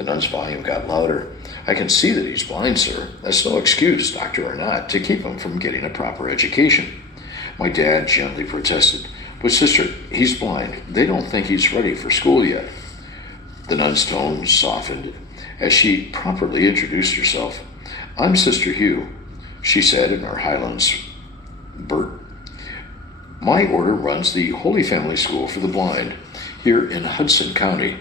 The nun's volume got louder. "I can see that he's blind, sir. That's no excuse, doctor or not, to keep him from getting a proper education." My dad gently protested. "But sister, he's blind. They don't think he's ready for school yet." The nun's tone softened as she properly introduced herself. "I'm Sister Hugh," she said in her Highlands Bert. "My order runs the Holy Family School for the Blind here in Hudson County.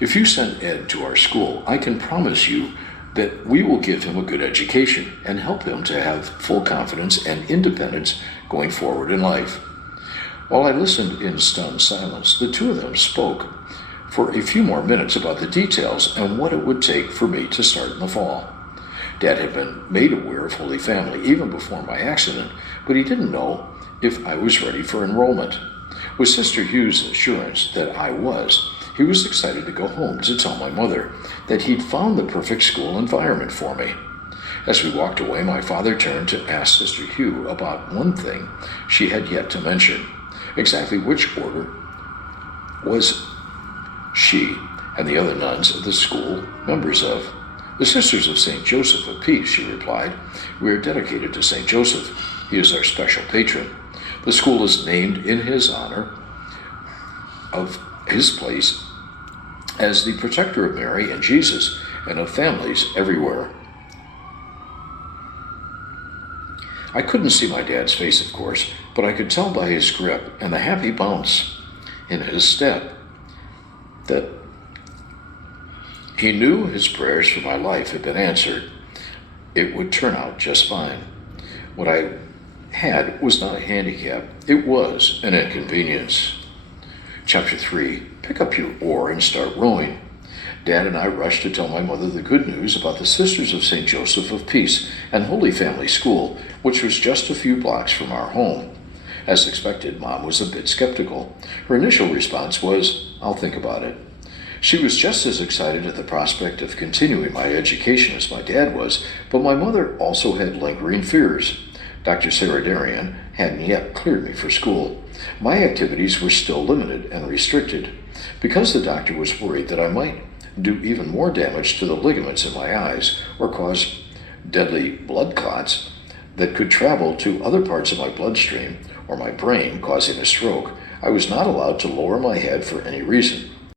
If you send Ed to our school, I can promise you that we will give him a good education and help him to have full confidence and independence going forward in life." While I listened in stunned silence, the two of them spoke for a few more minutes about the details and what it would take for me to start in the fall. Dad had been made aware of Holy Family even before my accident, but he didn't know if I was ready for enrollment. With Sister Hugh's assurance that I was, he was excited to go home to tell my mother that he'd found the perfect school environment for me. As we walked away, my father turned to ask Sister Hugh about one thing she had yet to mention. Exactly which order was she and the other nuns of the school members of? "The Sisters of St. Joseph of Peace," she replied. "We are dedicated to St. Joseph. He is our special patron. The school is named in his honor of his place as the protector of Mary and Jesus and of families everywhere." I couldn't see my dad's face, of course, but I could tell by his grip and the happy bounce in his step that he knew his prayers for my life had been answered. It would turn out just fine. What I had was not a handicap. It was an inconvenience. Chapter 3. Pick up your oar and start rowing. Dad and I rushed to tell my mother the good news about the Sisters of St. Joseph of Peace and Holy Family School, which was just a few blocks from our home. As expected, Mom was a bit skeptical. Her initial response was, "I'll think about it." She was just as excited at the prospect of continuing my education as my dad was, but my mother also had lingering fears. Dr. Saradarian hadn't yet cleared me for school. My activities were still limited and restricted. Because the doctor was worried that I might do even more damage to the ligaments in my eyes or cause deadly blood clots that could travel to other parts of my bloodstream or my brain, causing a stroke, I was not allowed to lower my head for any reason.